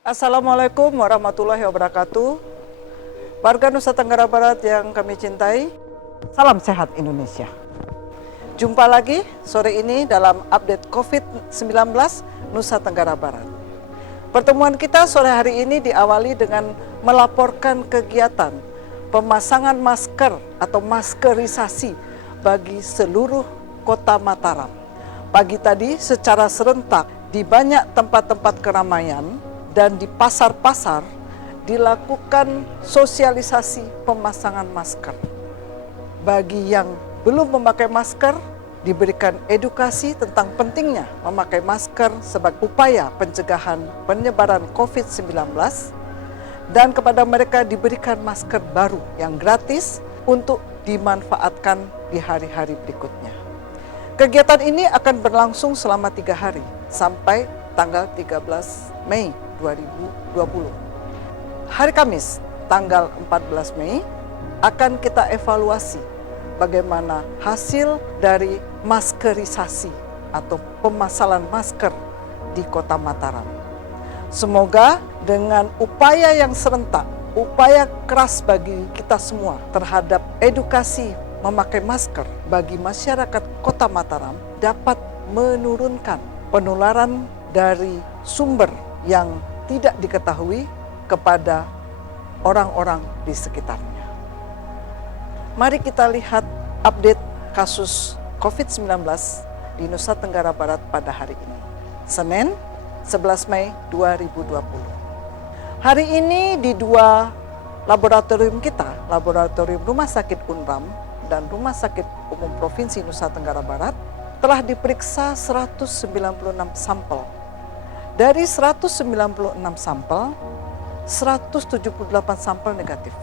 Assalamualaikum warahmatullahi wabarakatuh. Warga Nusa Tenggara Barat yang kami cintai, salam sehat Indonesia. Jumpa lagi sore ini dalam update COVID-19 Nusa Tenggara Barat. Pertemuan kita sore hari ini diawali dengan melaporkan kegiatan pemasangan masker atau maskerisasi bagi seluruh kota Mataram. Pagi tadi secara serentak di banyak tempat-tempat keramaian dan di pasar-pasar dilakukan sosialisasi pemasangan masker. Bagi yang belum memakai masker, diberikan edukasi tentang pentingnya memakai masker sebagai upaya pencegahan penyebaran COVID-19, dan kepada mereka diberikan masker baru yang gratis untuk dimanfaatkan di hari-hari berikutnya. Kegiatan ini akan berlangsung selama 3 hari sampai tanggal 13 Mei 2020. Hari Kamis, tanggal 14 Mei, akan kita evaluasi bagaimana hasil dari maskerisasi atau pemasalan masker di Kota Mataram. Semoga dengan upaya yang serentak, upaya keras bagi kita semua terhadap edukasi memakai masker bagi masyarakat Kota Mataram dapat menurunkan penularan dari sumber yang tidak diketahui kepada orang-orang di sekitarnya. Mari kita lihat update kasus COVID-19 di Nusa Tenggara Barat pada hari ini, Senin 11 Mei 2020. Hari ini di 2 laboratorium kita, Laboratorium Rumah Sakit Unram dan Rumah Sakit Umum Provinsi Nusa Tenggara Barat, telah diperiksa 196 sampel. Dari 196 sampel, 178 sampel negatif.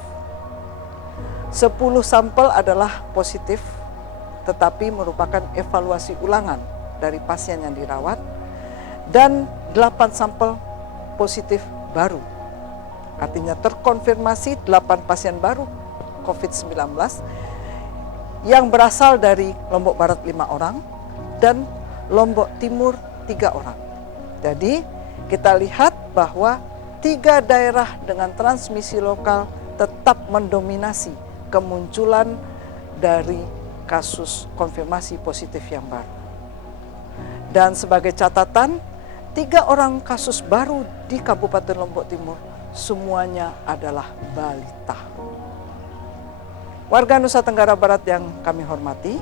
10 sampel adalah positif, tetapi merupakan evaluasi ulangan dari pasien yang dirawat, dan 8 sampel positif baru. Artinya terkonfirmasi 8 pasien baru COVID-19 yang berasal dari Lombok Barat 5 orang dan Lombok Timur 3 orang. Jadi kita lihat bahwa 3 daerah dengan transmisi lokal tetap mendominasi kemunculan dari kasus konfirmasi positif yang baru. Dan sebagai catatan, 3 orang kasus baru di Kabupaten Lombok Timur semuanya adalah balita. Warga Nusa Tenggara Barat yang kami hormati,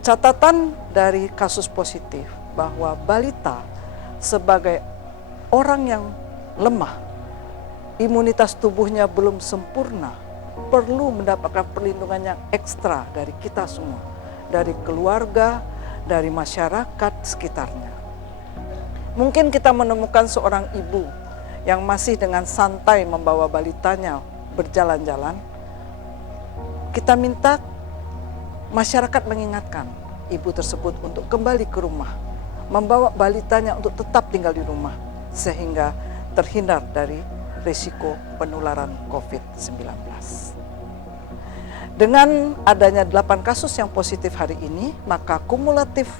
catatan dari kasus positif bahwa balita sebagai orang yang lemah, imunitas tubuhnya belum sempurna, perlu mendapatkan perlindungan yang ekstra dari kita semua, dari keluarga, dari masyarakat sekitarnya. Mungkin kita menemukan seorang ibu yang masih dengan santai membawa balitanya berjalan-jalan. Kita minta masyarakat mengingatkan ibu tersebut untuk kembali ke rumah, membawa balitanya untuk tetap tinggal di rumah, sehingga terhindar dari risiko penularan COVID-19. Dengan adanya 8 kasus yang positif hari ini, maka kumulatif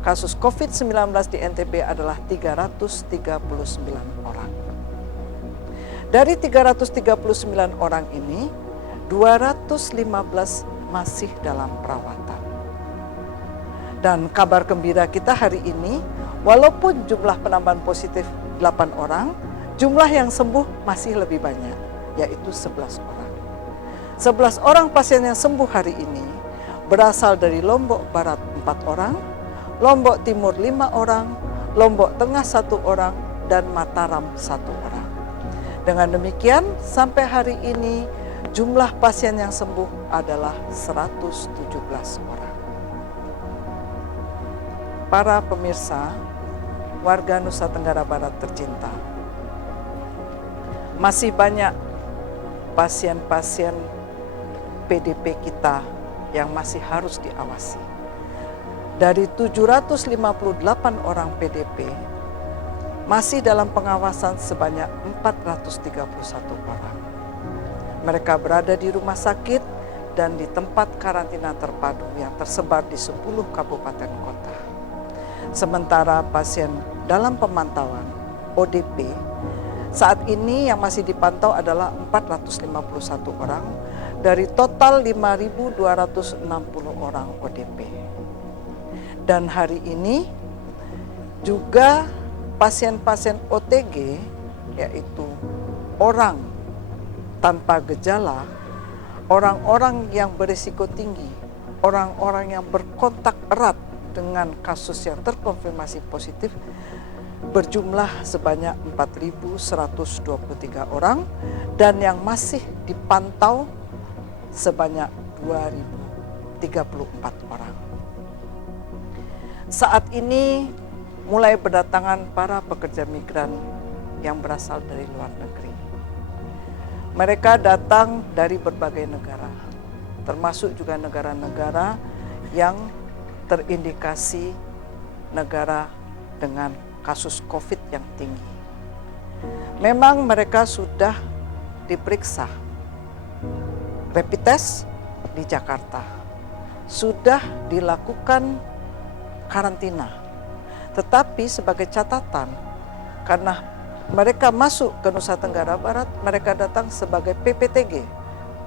kasus COVID-19 di NTB adalah 339 orang. Dari 339 orang ini, 215 masih dalam perawatan. Dan kabar gembira kita hari ini, walaupun jumlah penambahan positif 8 orang, jumlah yang sembuh masih lebih banyak, yaitu 11 orang. 11 orang pasien yang sembuh hari ini berasal dari Lombok Barat 4 orang, Lombok Timur 5 orang, Lombok Tengah 1 orang, dan Mataram 1 orang. Dengan demikian, sampai hari ini jumlah pasien yang sembuh adalah 117 orang. Para pemirsa, warga Nusa Tenggara Barat tercinta, masih banyak pasien-pasien PDP kita yang masih harus diawasi. Dari 758 orang PDP, masih dalam pengawasan sebanyak 431 orang. Mereka berada di rumah sakit dan di tempat karantina terpadu yang tersebar di 10 kabupaten kota. Sementara pasien dalam pemantauan ODP, saat ini yang masih dipantau adalah 451 orang dari total 5.260 orang ODP. Dan hari ini juga pasien-pasien OTG, yaitu orang tanpa gejala, orang-orang yang berisiko tinggi, orang-orang yang berkontak erat dengan kasus yang terkonfirmasi positif, berjumlah sebanyak 4.123 orang dan yang masih dipantau sebanyak 2.034 orang. Saat ini mulai berdatangan para pekerja migran yang berasal dari luar negeri. Mereka datang dari berbagai negara, termasuk juga negara-negara yang terindikasi negara dengan kasus COVID yang tinggi. Memang mereka sudah diperiksa rapid test di Jakarta, sudah dilakukan karantina. Tetapi sebagai catatan, karena mereka masuk ke Nusa Tenggara Barat, mereka datang sebagai PPTG,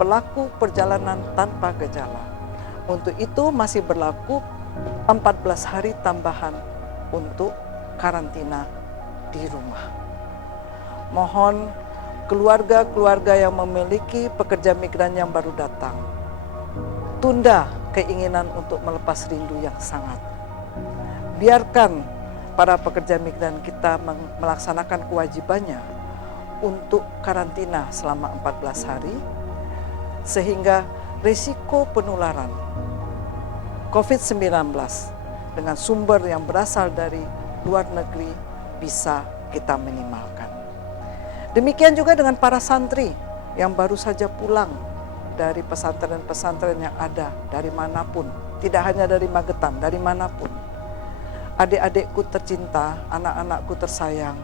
pelaku perjalanan tanpa gejala. Untuk itu masih berlaku 14 hari tambahan untuk karantina di rumah. Mohon keluarga-keluarga yang memiliki pekerja migran yang baru datang, tunda keinginan untuk melepas rindu yang sangat. Biarkan para pekerja migran kita melaksanakan kewajibannya untuk karantina selama 14 hari, sehingga risiko penularan COVID-19 dengan sumber yang berasal dari luar negeri bisa kita minimalkan. Demikian juga dengan para santri yang baru saja pulang dari pesantren-pesantren yang ada dari manapun, tidak hanya dari Magetan, dari manapun. Adik-adikku tercinta, anak-anakku tersayang,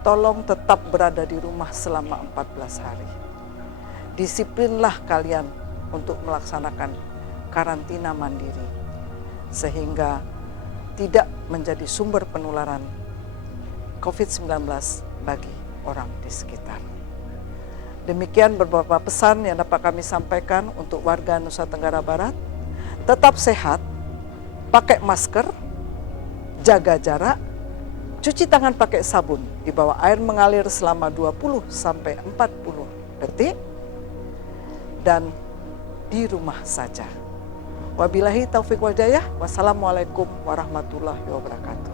tolong tetap berada di rumah selama 14 hari. Disiplinlah kalian untuk melaksanakan karantina mandiri, sehingga tidak menjadi sumber penularan COVID-19 bagi orang di sekitar. Demikian beberapa pesan yang dapat kami sampaikan untuk warga Nusa Tenggara Barat. Tetap sehat, pakai masker, jaga jarak, cuci tangan pakai sabun di bawah air mengalir selama 20 sampai 40 detik, dan di rumah saja. Wabillahi taufiq wal hidayah. Wassalamualaikum warahmatullahi wabarakatuh.